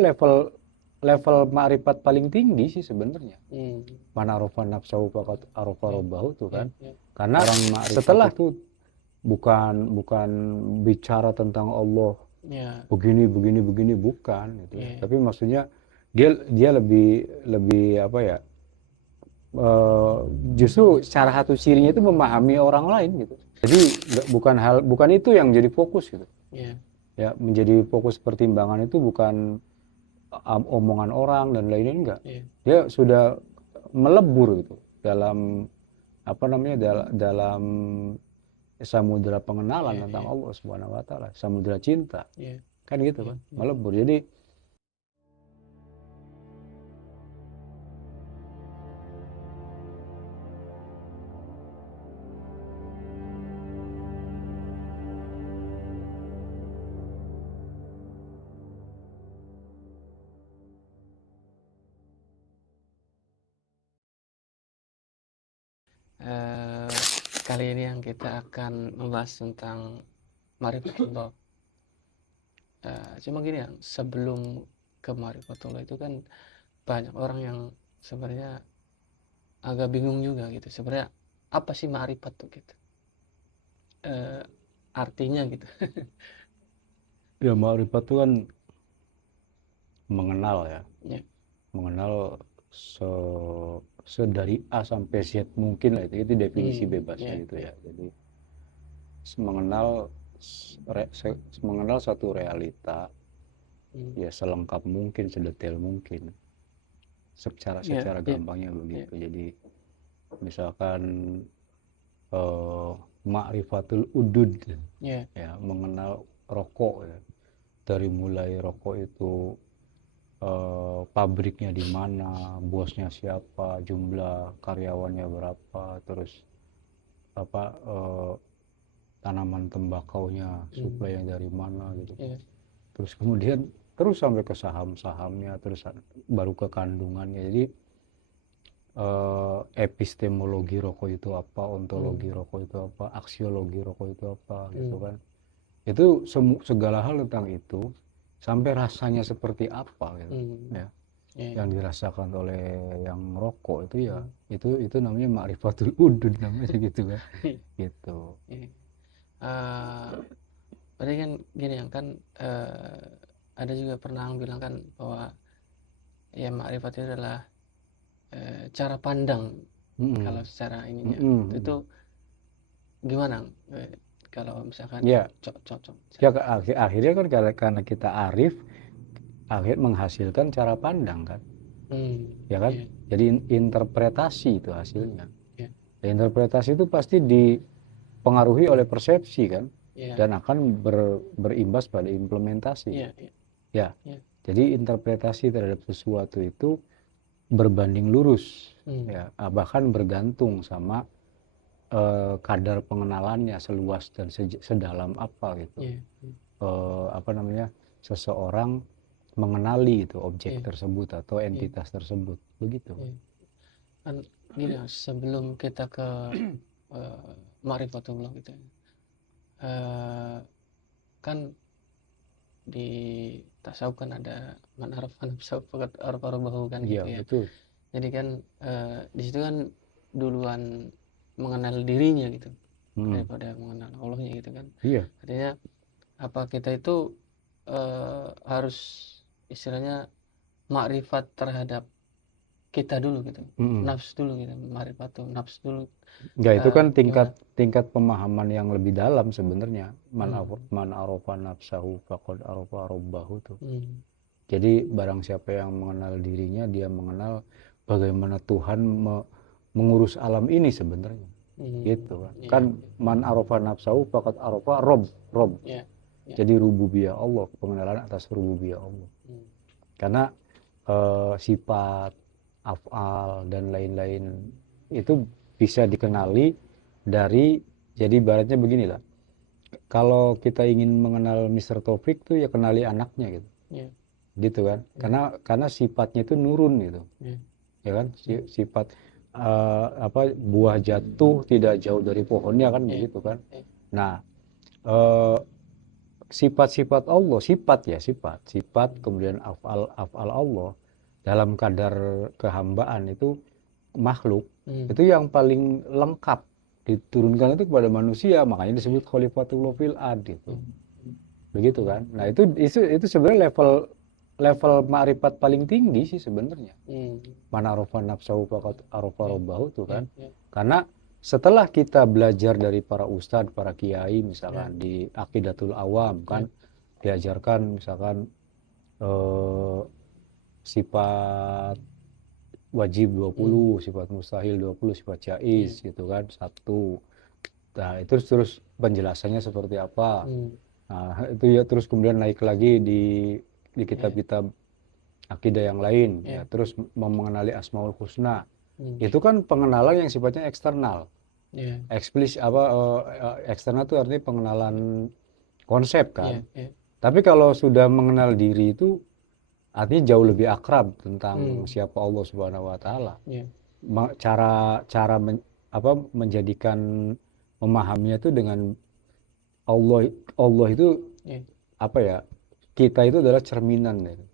level level ma'rifat paling tinggi sih sebenarnya. Hmm. Man arafa nafsahu faqad arafa Ya, rabbahu tuh ya, kan. ya, Karena orang ma'rifat setelah itu bukan bicara tentang Allah ya, begini bukan gitu ya. ya, Tapi maksudnya dia lebih lebih apa ya? eh, Justru salah satu cirinya itu memahami orang lain gitu. Jadi bukan itu yang jadi fokus gitu. ya, Ya, menjadi fokus pertimbangan itu bukan omongan orang dan lainnya enggak. ya, Dia sudah melebur gitu dalam apa namanya dalam samudera pengenalan ya, tentang ya, Allah Subhanahu wa taala, samudera cinta. ya, Kan gitu ya, kan, ya. melebur. Jadi Eh, Kali ini yang kita akan membahas tentang Marifatullah. Cuma gini ya, sebelum ke Marifatullah itu kan banyak orang yang sebenarnya agak bingung juga gitu. Sebenarnya apa sih Ma'rifat tuh gitu? Eh, Artinya gitu. ya ma'rifat itu kan mengenal ya, Ya, mengenal se sedari A sampai Z mungkin lah, itu definisi bebasnya ya, gitu ya, ya. Jadi mengenal mengenal satu realita hmm, ya selengkap mungkin, sedetail mungkin, secara ya, secara ya, gampangnya ya, begitu. Jadi misalkan eh, ma'rifatul udud ya, ya, mengenal rokok ya, dari mulai rokok itu pabriknya di mana, bosnya siapa, jumlah karyawannya berapa, terus apa tanaman tembakaunya hmm, suplainya dari mana gitu. ya, Terus kemudian terus sampai ke saham-sahamnya, terus baru ke kandungannya. Jadi epistemologi rokok itu apa, ontologi hmm, rokok itu apa, aksiologi rokok itu apa gitu hmm, kan. Itu segala hal tentang itu, sampai rasanya seperti apa gitu hmm, ya, ya, yang ya, dirasakan oleh yang rokok itu ya, hmm, itu namanya ma'rifatul udud namanya gitu kan, gitu. ya. Eh, Berarti kan gini ya kan, ada juga pernah yang bilang kan bahwa ya makrifat itu adalah cara pandang. Kalau Mm-mm. secara ininya itu Mm-mm. gimana, eh, kalau misalkan Ya, cocok ya misalkan. akhirnya kan karena kita arif, akhir menghasilkan cara pandang kan, ya kan. Ya, Jadi interpretasi itu hmm, hasilnya. ya, Dan interpretasi itu pasti dipengaruhi oleh persepsi kan, ya, dan akan berimbas pada implementasi. ya, ya, Ya, ya, jadi interpretasi terhadap sesuatu itu berbanding lurus, hmm, ya, bahkan bergantung sama kadar pengenalannya seluas dan sedalam apa gitu. ya, ya, Apa namanya, seseorang mengenali itu objek ya, tersebut atau ya, entitas tersebut, begitu. ya. Kan gini ya, sebelum kita ke ma'rifatullah gitu ya, kan di tasawuf kan ada man arafa nafsahu faqad arafa rabbahu kan Iya gitu ya. betul. Jadi kan di situ kan duluan mengenal dirinya gitu Hmm. daripada mengenal Allahnya gitu kan. Iya. Artinya apa kita itu harus istilahnya makrifat terhadap kita dulu gitu. Hmm. Nafs dulu gitu, makrifat tuh nafs dulu. Ya itu kan tingkat Gimana? tingkat pemahaman yang lebih dalam sebenarnya. Hmm. Man arafa nafsahu faqad arafa rabbahu tuh. Hmm. Jadi barang siapa yang mengenal dirinya, dia mengenal bagaimana Tuhan mengurus alam ini sebenarnya. Hmm. Gitu kan. Kan Ya, man arafa nafsahu faqad arafa rob. ya, ya. Jadi rububiyah Allah, pengenalan atas rububiyah Allah. Hmm. Karena sifat, af'al dan lain-lain itu bisa dikenali dari, jadi ibaratnya beginilah. Kalau kita ingin mengenal Mr. Taufik tuh ya kenali anaknya gitu. Ya. Gitu kan. Hmm. Karena sifatnya itu nurun gitu. Ya. Ya kan? Hmm. Sifat apa, buah jatuh tidak jauh dari pohonnya kan Ya. begitu kan. Ya. Nah, eh, sifat-sifat Allah, sifat, kemudian afal Allah dalam kadar kehambaan itu makhluk itu yang paling lengkap diturunkan itu kepada manusia, makanya disebut khalifatullah fil ard gitu. Begitu kan? Nah, itu sebenarnya level ma'rifat paling tinggi sih sebenarnya. Man arafa nafsahu faqad arafa rabbahu tuh kan. Karena setelah kita belajar dari para ustadz, para kiai misalkan di Aqidatul Awam kan diajarkan misalkan sifat wajib 20, sifat mustahil 20, sifat jaiz gitu kan, 1. Nah, itu terus penjelasannya seperti apa. Nah, itu ya terus kemudian naik lagi di kitab-kitab akidah yang lain ya, terus mengenali Asmaul Husna. Itu kan pengenalan yang sifatnya eksternal. Eksternal itu artinya pengenalan konsep kan. Tapi kalau sudah mengenal diri itu artinya jauh lebih akrab tentang siapa Allah Subhanahu wa taala. Cara menjadikan memahaminya itu dengan Allah itu apa ya? Kita itu adalah cerminan gitu.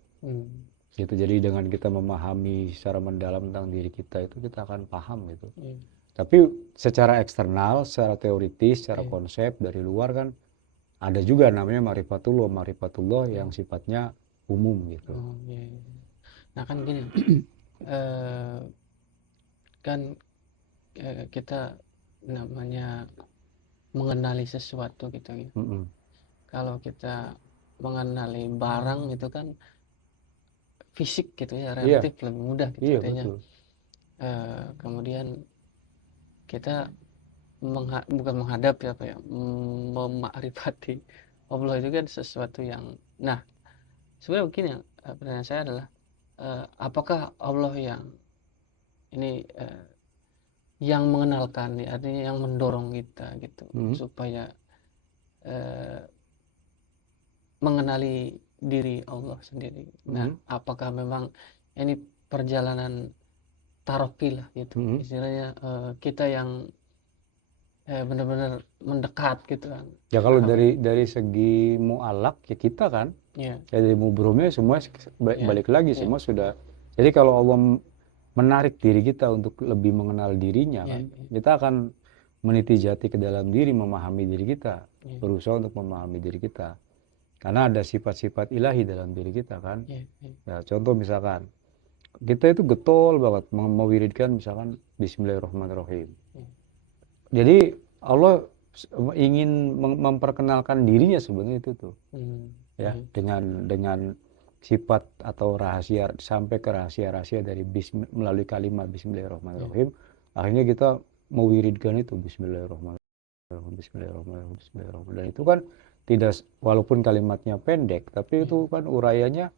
Gitu. Jadi dengan kita memahami secara mendalam tentang diri kita itu kita akan paham gitu. Tapi secara eksternal, secara teoritis, secara konsep dari luar kan ada juga namanya ma'rifatullah yang sifatnya umum gitu. Nah kan gini, kan kita namanya mengenali sesuatu gitu ya. Kalau kita mengenali barang itu kan fisik gitu ya, relatif lebih mudah gitu artinya. Kemudian kita bukan menghadap ya, apa ya, memakrifati Allah itu kan sesuatu yang, nah sebenarnya begini ya, pertanyaan saya adalah apakah Allah yang ini yang mengenalkan ya, artinya yang mendorong kita gitu supaya mengenali diri Allah sendiri. Nah, apakah memang ini perjalanan taroki lah gitu, istilahnya kita yang benar-benar mendekat gitu kan. Ya kalau dari segi mu'alak ya kita kan, ya dari mubrumnya semua balik lagi semua sudah. Jadi kalau Allah menarik diri kita untuk lebih mengenal dirinya kan, kita akan meniti jati ke dalam diri, memahami diri kita, berusaha untuk memahami diri kita. Karena ada sifat-sifat ilahi dalam diri kita kan. Ya, contoh misalkan kita itu getol banget mewiridkan misalkan Bismillahirrahmanirrahim. Jadi Allah ingin memperkenalkan dirinya sebenarnya itu tuh, ya dengan sifat atau rahasia sampai ke rahasia-rahasia dari melalui kalimat Bismillahirrahmanirrahim. Akhirnya kita mewiridkan itu Bismillahirrahmanirrahim, Bismillahirrahmanirrahim, Bismillahirrahmanirrahim. Dan itu kan tidak, walaupun kalimatnya pendek, tapi itu kan urayanya,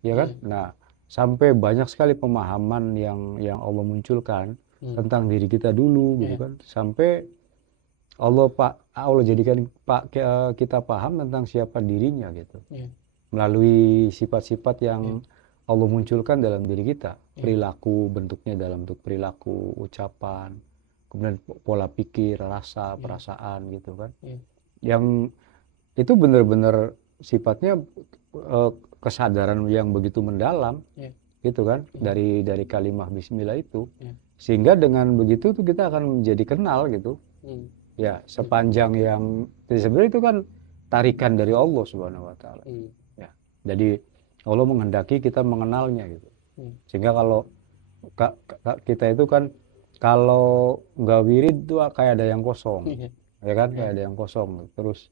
ya kan. Nah, sampai banyak sekali pemahaman yang Allah munculkan tentang diri kita dulu gitu kan, sampai Allah jadikan kita paham tentang siapa dirinya gitu, melalui sifat-sifat yang Allah munculkan dalam diri kita, perilaku, bentuknya dalam bentuk perilaku, ucapan, kemudian pola pikir, rasa, perasaan gitu kan, yang itu benar-benar sifatnya kesadaran yang begitu mendalam gitu kan, dari kalimah Bismillah itu. Sehingga dengan begitu tuh kita akan menjadi kenal gitu. Ya, sepanjang yang sebenarnya itu kan tarikan dari Allah Subhanahu wa taala. Ya. Jadi Allah menghendaki kita mengenalnya gitu. Sehingga kalau kita itu kan kalau nggak wirid tuh kayak ada yang kosong. Ya kan, kayak ada yang kosong. Terus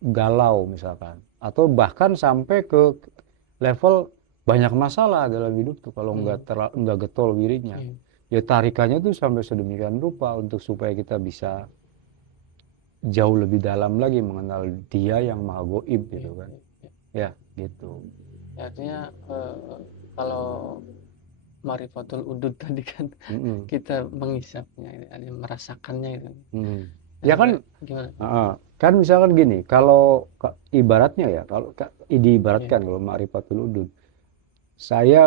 galau misalkan, atau bahkan sampai ke level banyak masalah dalam hidup tuh kalau nggak getol wiridnya. Ya tarikannya tuh sampai sedemikian rupa untuk supaya kita bisa jauh lebih dalam lagi mengenal Dia yang maha goib gitu kan. Ya gitu. Ya, artinya kalau Marifatul Udud tadi kan kita mengisapnya, merasakannya itu. Ya kan, gimana? Kan misalkan gini, kalau ibaratnya ya, kalau diibaratkan kalau Ma'rifatul Udud, saya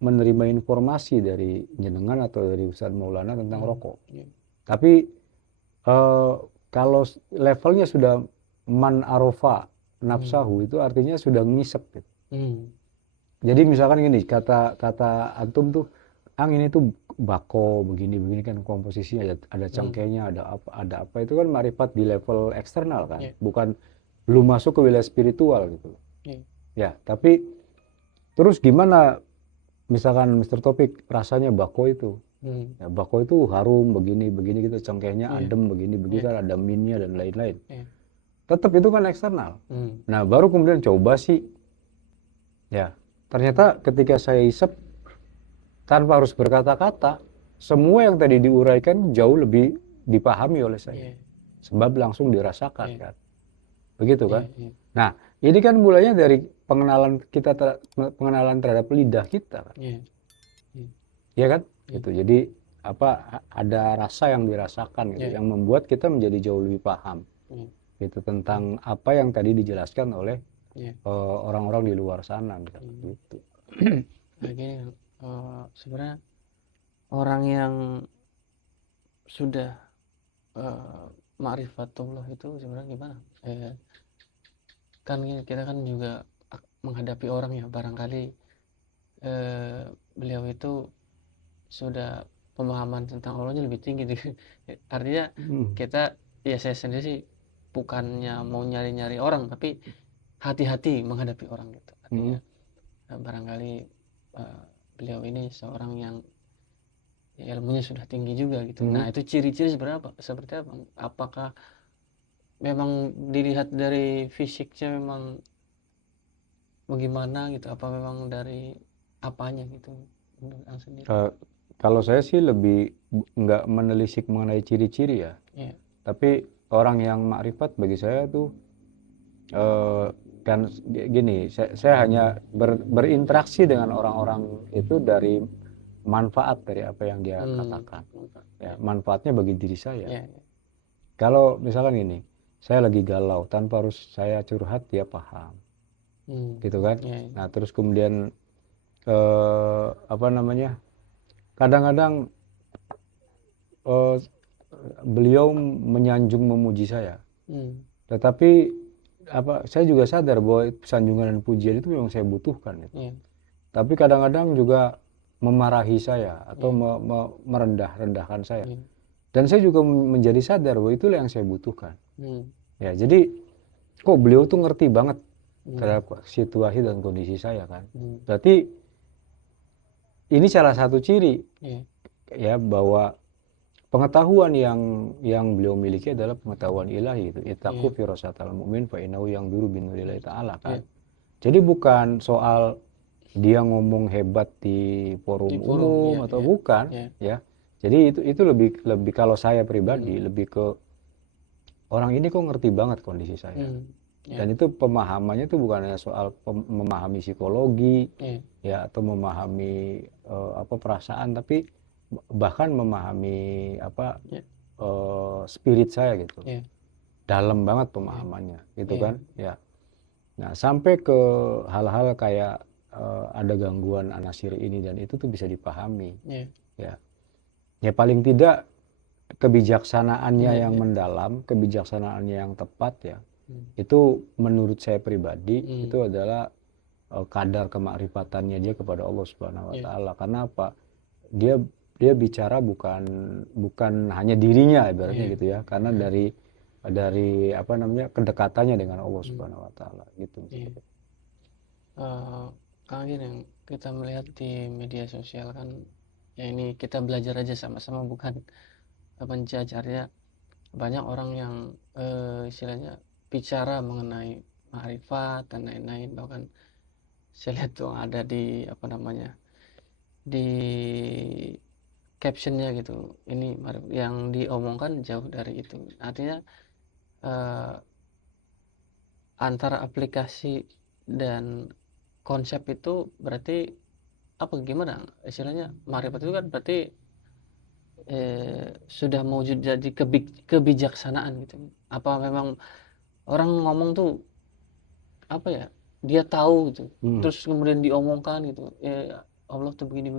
menerima informasi dari jenengan atau dari Ustadz Maulana tentang rokok. Tapi kalau levelnya sudah man arofa Hmm. nafsahu itu artinya sudah ngisep gitu. Hmm. Jadi misalkan gini, kata antum tuh, ini tuh bako begini kan komposisinya ada Hmm. cangkainya, ada apa itu kan marifat di level eksternal kan, Yeah. bukan belum masuk ke wilayah spiritual gitu. Yeah. Ya, tapi terus gimana misalkan Mr. Topik rasanya bako itu? Hmm. Ya, bako itu harum begini gitu, cangkainya Yeah. adem begini Yeah. kan ada minnya dan lain-lain. Yeah. Tetap itu kan eksternal. Hmm. Nah, baru kemudian coba sih, ya ternyata ketika saya isep tanpa harus berkata-kata, semua yang tadi diuraikan jauh lebih dipahami oleh saya. Yeah. Sebab langsung dirasakan Yeah. kan. Begitu kan? Yeah. Yeah. Nah, ini kan mulainya dari pengenalan terhadap lidah kita kan. Yeah. Yeah. Iya kan? Yeah. Gitu. Jadi ada rasa yang dirasakan gitu, Yeah. yang membuat kita menjadi jauh lebih paham Yeah. gitu tentang apa yang tadi dijelaskan oleh Yeah. orang-orang di luar sana gitu. Nah, gini, sebenarnya orang yang sudah ma'rifatullah itu sebenarnya gimana? Kan kita kan juga menghadapi orang ya, barangkali beliau itu sudah pemahaman tentang Allahnya lebih tinggi gitu. Artinya kita, ya saya sendiri sih bukannya mau nyari-nyari orang, tapi hati-hati menghadapi orang gitu. Artinya barangkali beliau ini seorang yang ya, ilmunya sudah tinggi juga gitu. Nah, itu ciri-ciri seperti apa? Apakah memang dilihat dari fisiknya memang bagaimana gitu? Apa memang dari apanya gitu? Menurut Ang sendiri? Kalau saya sih lebih nggak menelisik mengenai ciri-ciri ya. Yeah. Tapi orang yang makrifat bagi saya tuh kan gini, saya hanya berinteraksi dengan orang-orang itu dari manfaat dari apa yang dia katakan. Ya, manfaatnya bagi diri saya. Yeah. Kalau misalkan gini, saya lagi galau, tanpa harus saya curhat dia paham. Gitu kan? Yeah. Nah, terus kemudian kadang-kadang beliau menyanjung memuji saya. Tetapi saya juga sadar bahwa sanjungan dan pujian itu memang saya butuhkan gitu. Yeah. Tapi kadang-kadang juga memarahi saya atau merendah-rendahkan saya. Dan saya juga menjadi sadar bahwa itulah yang saya butuhkan. Ya, jadi kok beliau tuh ngerti banget terhadap situasi dan kondisi saya kan. Berarti ini salah satu ciri ya bahwa pengetahuan yang beliau miliki adalah pengetahuan ilahi itu. Ittaqu firasatal mu'min fa innahu yanzuru binurillahi ta'ala kan. Jadi bukan soal dia ngomong hebat di forum umum atau bukan ya. Jadi itu lebih kalau saya pribadi lebih ke orang ini kok ngerti banget kondisi saya. Dan itu pemahamannya itu bukan hanya soal memahami psikologi ya atau memahami perasaan, tapi bahkan memahami spirit saya gitu. Dalam banget pemahamannya gitu kan ya. Nah, sampai ke hal-hal kayak ada gangguan anasir ini dan itu tuh bisa dipahami. Ya. Ya paling tidak kebijaksanaannya yang mendalam, kebijaksanaannya yang tepat ya. Itu menurut saya pribadi itu adalah kadar kemakrifatannya dia kepada Allah Subhanahu wa taala. Karena apa? Dia bicara bukan hanya dirinya ibaratnya gitu ya. Karena dari kedekatannya dengan Allah Subhanahu wa taala gitu. Kan yang kita melihat di media sosial kan, ya ini kita belajar aja sama-sama, bukan penjajarnya. Banyak orang yang istilahnya bicara mengenai ma'rifat dan lain-lain, bahkan saya lihat tuh ada di di captionnya gitu, ini yang diomongkan jauh dari itu. Artinya antara aplikasi dan konsep itu berarti gimana istilahnya, ma'rifat itu kan berarti sudah mewujud jadi kebijaksanaan gitu. Apa memang orang ngomong tuh dia tahu gitu, terus kemudian diomongkan gitu, Allah tuh begini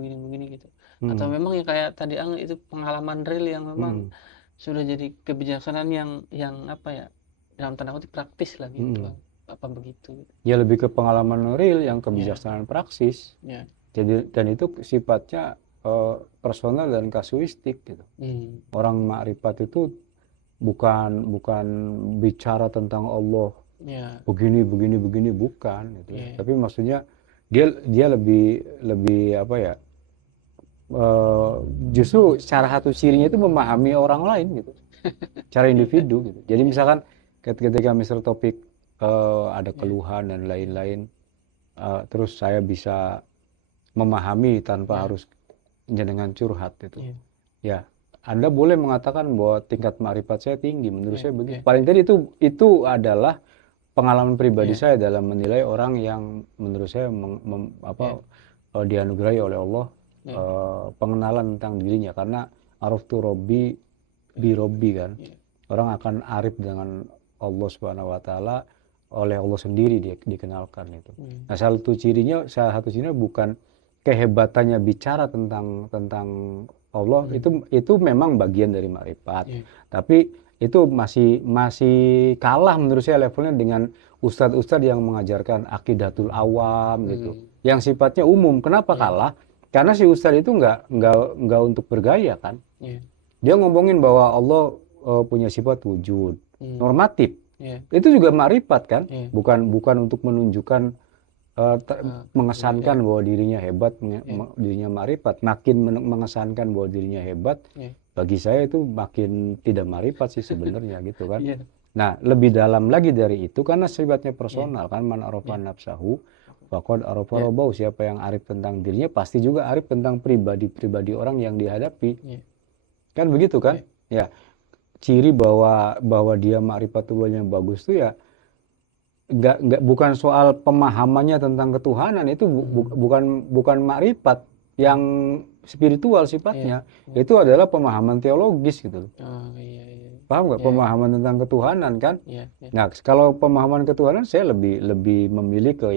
gitu. Atau memang ya kayak tadi itu pengalaman real yang memang sudah jadi kebijaksanaan yang dalam tanda kutip praktis lah gitu Mm-mm. Bang. Apa begitu gitu. Ya lebih ke pengalaman real yang Ya, kebijaksanaan praksis. ya. Jadi dan itu sifatnya personal dan kasuistik gitu. Hmm. Orang makrifat itu bukan bukan bicara tentang Allah Ya, begini begini begini, bukan gitu ya. ya, Tapi maksudnya dia lebih lebih apa ya? eh, Justru cara satu cirinya itu memahami orang lain gitu. Cara individu gitu. Jadi ya, misalkan ketika misal topik ada ya, keluhan dan lain-lain, terus saya bisa memahami tanpa ya, harus jenengan curhat gitu. ya, Ya, Anda boleh mengatakan bahwa tingkat makrifat saya tinggi. Menurut ya, saya begitu. ya, Paling tadi itu adalah pengalaman pribadi ya, saya dalam menilai orang yang menurut saya ya, dianugerahi oleh Allah ya, pengenalan tentang dirinya, karena araftu Robbi bi Robbi kan. ya, Orang akan arif dengan Allah Subhanahu wa taala oleh Allah sendiri dia dikenalkan itu. hmm, Nah, salah satu cirinya bukan kehebatannya bicara tentang Allah, hmm, itu memang bagian dari makrifat. ya, Tapi itu masih masih kalah menurut saya levelnya dengan ustadz-ustadz yang mengajarkan akidatul awam gitu. hmm, Yang sifatnya umum. Kenapa ya, kalah? Karena si ustadz itu nggak untuk bergaya kan. ya, Dia ngomongin bahwa Allah punya sifat wujud, hmm, normatif. ya, Itu juga makrifat kan, ya, bukan untuk menunjukkan ya, ya, mengesankan bahwa dirinya hebat, ya, dirinya makrifat. Makin mengesankan bahwa dirinya hebat, ya, bagi saya itu makin tidak makrifat sih sebenarnya gitu kan. ya, Nah, lebih dalam lagi dari itu karena sifatnya ya, personal kan, man arafa ya, nafsahu faqad arafa ya, rabbahu. Siapa yang arif tentang dirinya pasti juga arif tentang pribadi-pribadi orang yang dihadapi. ya, Kan begitu kan? ya, Ya, ciri bahwa dia makrifatullahnya bagus tuh ya nggak bukan soal pemahamannya tentang ketuhanan, itu bukan makrifat yang spiritual ya, sifatnya. ya. Itu adalah pemahaman teologis gitu loh. Oh, iya, iya, Paham nggak? ya, ya, Pemahaman tentang ketuhanan kan? ya, ya, Nah, kalau pemahaman ketuhanan saya lebih lebih memilih ke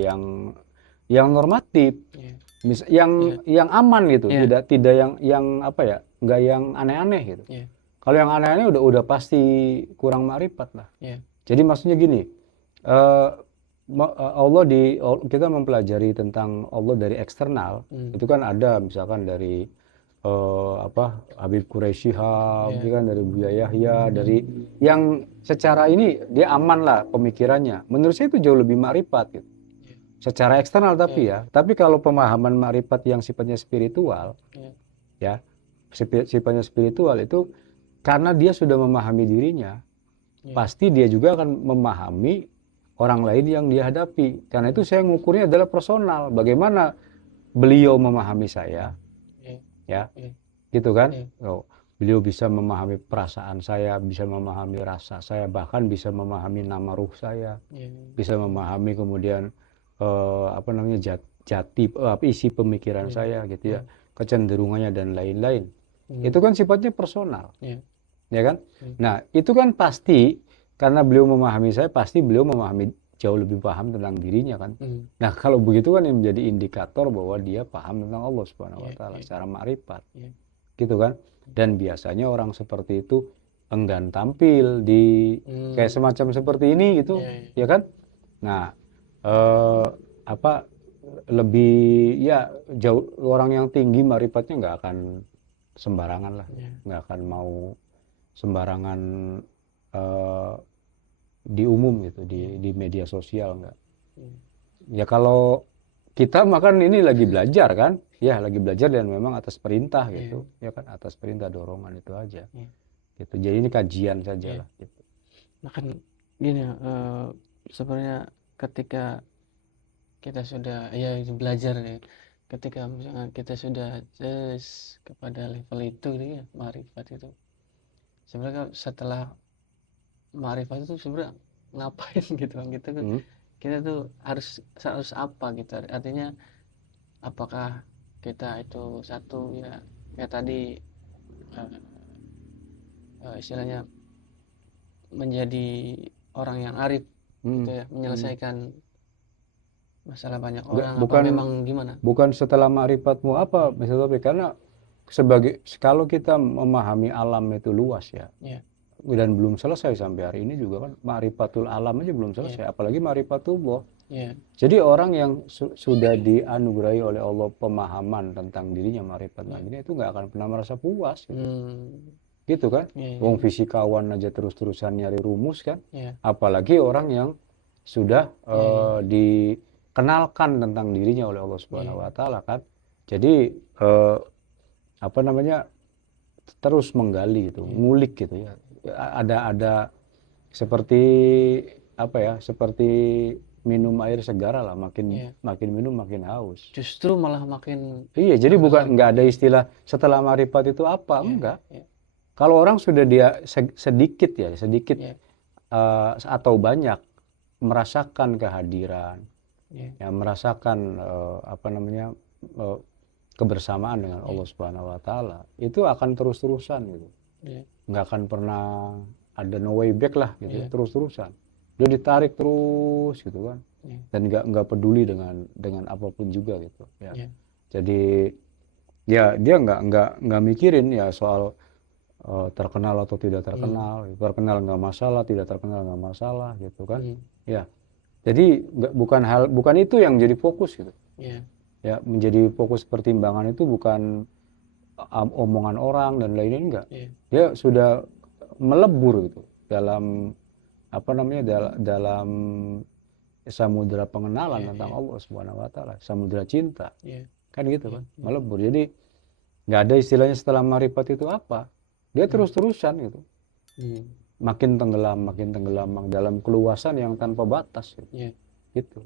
yang normatif, ya, ya, yang aman gitu, ya, tidak yang apa ya, nggak yang aneh-aneh gitu. ya, Kalau yang aneh-aneh udah pasti kurang makrifat lah. ya, Jadi maksudnya gini, eh, kita mempelajari tentang Allah dari eksternal, hmm, itu kan ada misalkan dari Habib Quraisy Shihab, ya, ya kan, dari Buya Yahya, dari yang secara ini dia aman lah pemikirannya. Menurut saya itu jauh lebih makrifat gitu. ya, Secara eksternal tapi ya, ya. Tapi kalau pemahaman makrifat yang sifatnya spiritual, ya, ya, sifatnya spiritual itu karena dia sudah memahami dirinya, ya, pasti dia juga akan memahami orang lain yang dia hadapi. Karena itu saya ngukurnya adalah personal. Bagaimana beliau memahami saya, ya, ya, ya, gitu kan? ya, Oh, beliau bisa memahami perasaan saya, bisa memahami rasa saya, bahkan bisa memahami nama ruh saya, ya, bisa memahami kemudian isi pemikiran ya, saya gitu ya, ya, kecenderungannya dan lain-lain. hmm, Itu kan sifatnya personal, ya, ya kan? hmm, Nah, itu kan pasti karena beliau memahami saya, pasti beliau memahami jauh lebih paham tentang dirinya kan. hmm, Nah, kalau begitu kan yang menjadi indikator bahwa dia paham tentang Allah Subhanahu wa ya, taala ya, secara makrifat. ya, Gitu kan? Dan biasanya orang seperti itu enggan tampil di kayak hmm, semacam seperti ini gitu, ya, ya, ya kan? Nah, eh, apa lebih ya jauh orang yang tinggi marifatnya nggak akan sembarangan lah, ya, nggak akan mau sembarangan eh, di umum gitu ya, di media sosial nggak. ya, Ya kalau kita makan ini lagi belajar kan, ya lagi belajar dan memang atas perintah ya, gitu, ya kan, atas perintah dorongan itu aja, ya, gitu. Jadi ini kajian saja ya. lah gitu. Nah kan gini ya, sebenarnya ketika kita sudah ya itu belajar ya, ketika misalnya kita sudah kepada level itu gitu ya, marifat itu sebenarnya setelah marifat itu sebenarnya ngapain gitu kan, Hmm. kita tuh harus apa gitu, artinya apakah kita itu satu ya kayak tadi, eh, istilahnya menjadi orang yang arif Hmm. gitu ya, menyelesaikan masalah banyak Nggak, orang apa bukan memang gimana? bukan setelah ma'rifatmu apa misalnya, karena kalau kita memahami alam itu luas ya, Ya, dan belum selesai sampai hari ini juga kan, ma'rifatul alam aja belum selesai, apalagi ma'rifatullah. Iya. Jadi orang yang sudah dianugerahi oleh Allah pemahaman tentang dirinya, ma'rifat dirinya, itu nggak akan pernah merasa puas gitu. Gitu kan? Wong fisikawan aja terus-terusan nyari rumus kan, apalagi orang yang sudah dikenalkan tentang dirinya oleh Allah Subhanahu wa Ta'ala kan. Jadi apa namanya, terus menggali gitu, ngulik gitu ya. Ada seperti apa ya, seperti minum air segar lah, makin minum makin haus. Justru malah makin Iya, jadi bukan, nggak ada istilah setelah marifat itu apa, enggak. Kalau orang sudah dia sedikit atau banyak merasakan kehadiran, ya merasakan apa namanya, kebersamaan dengan Allah Subhanahu wa Ta'ala, itu akan terus-terusan gitu. Nggak akan pernah ada no way back lah gitu, terus-terusan. Dia ditarik terus gitu kan. Dan nggak peduli dengan apapun juga gitu ya. Jadi ya dia nggak mikirin ya soal terkenal atau tidak terkenal. Terkenal nggak masalah, tidak terkenal nggak masalah gitu kan. Ya. Jadi bukan itu yang jadi fokus gitu. Ya, menjadi fokus pertimbangan itu bukan omongan orang dan lain-lain, enggak. Dia sudah melebur gitu dalam apa namanya, dalam samudera pengenalan tentang Allah Subhanahu wa Ta'ala, samudera cinta. Kan gitu kan, melebur. Jadi nggak ada istilahnya setelah marifat itu apa. Dia terus-terusan gitu. Makin tenggelam dalam keluasan yang tanpa batas gitu. Gitu.